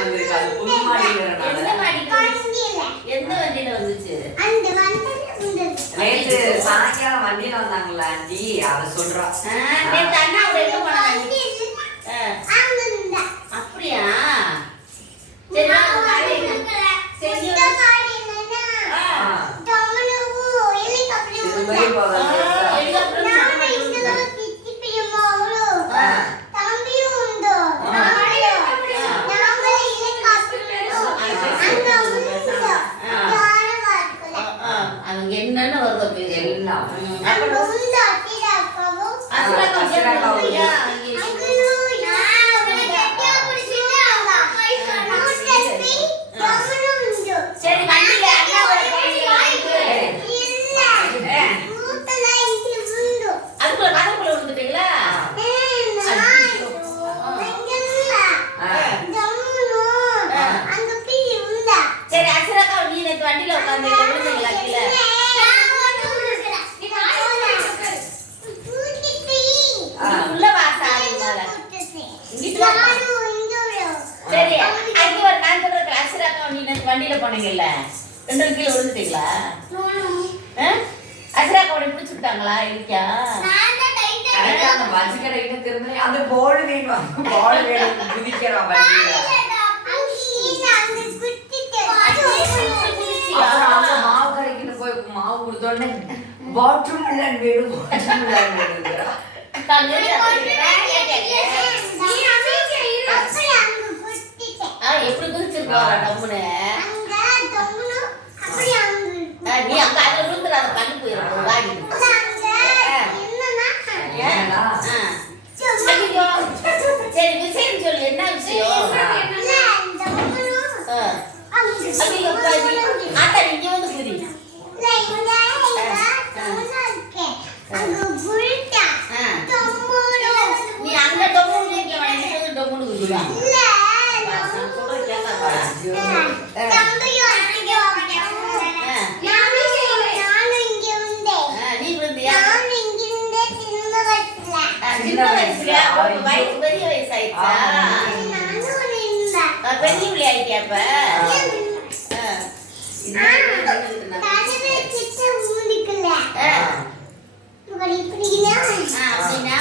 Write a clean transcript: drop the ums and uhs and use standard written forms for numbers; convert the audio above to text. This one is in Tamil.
வந்திருக்காது. புது மாடிங்கிறனால. எந்த வண்டியில வந்துச்சு? நேத்து சாயங்காலம் வண்டியில வந்தாங்களா ஆண்டி, அதை சொல்றா. நேத்து அண்ணா கூட எங்க போனாங்க? அப்படியா? சரி என்னன்னு வருது எல்லாம். வண்டியில உட்காந்து விழுந்தீங்களா கீழே? உள்ள வாசா சரி அங்க ஒரு நான் சொல்ற அசராக்கா வண்டியில போனீங்கல்ல, 2 கீழே விழுந்துட்டீங்களா? அசராக்கா உடனே பிடிச்சு விட்டாங்களா? இருக்கா அந்த போர்டு வேணும், போர்டு வேணும் குதிக்கிறோம் வண்டியில. மாவு கடைக்கு போய் மாவு கொடுத்தோடனே பாத்ரூம் இல்லைன்னு வேணும், பாத்ரூம் இல்லைன்னு வேணுங்கிறா. எப்படி குதிச்சிருக்கா டம்முன்னு? நீ அங்க அதுல விழுந்துற அதை பண்ணி போயிடும் வாங்கி. சரி விஷயம் சொல்லு, என்ன விஷயம்? ஆத்தா நீங்க வந்து புரி நீ அங்க டொம்முன்னு இங்க வந்து டொம்முன்னு குதிரா. நீ விழுந்தியா? சின்ன வயசுல வயசு பெரிய வயசு ஆயிடுச்சா? பெரிய பிள்ளை ஆயிட்டியா அப்ப? அப்படின்னா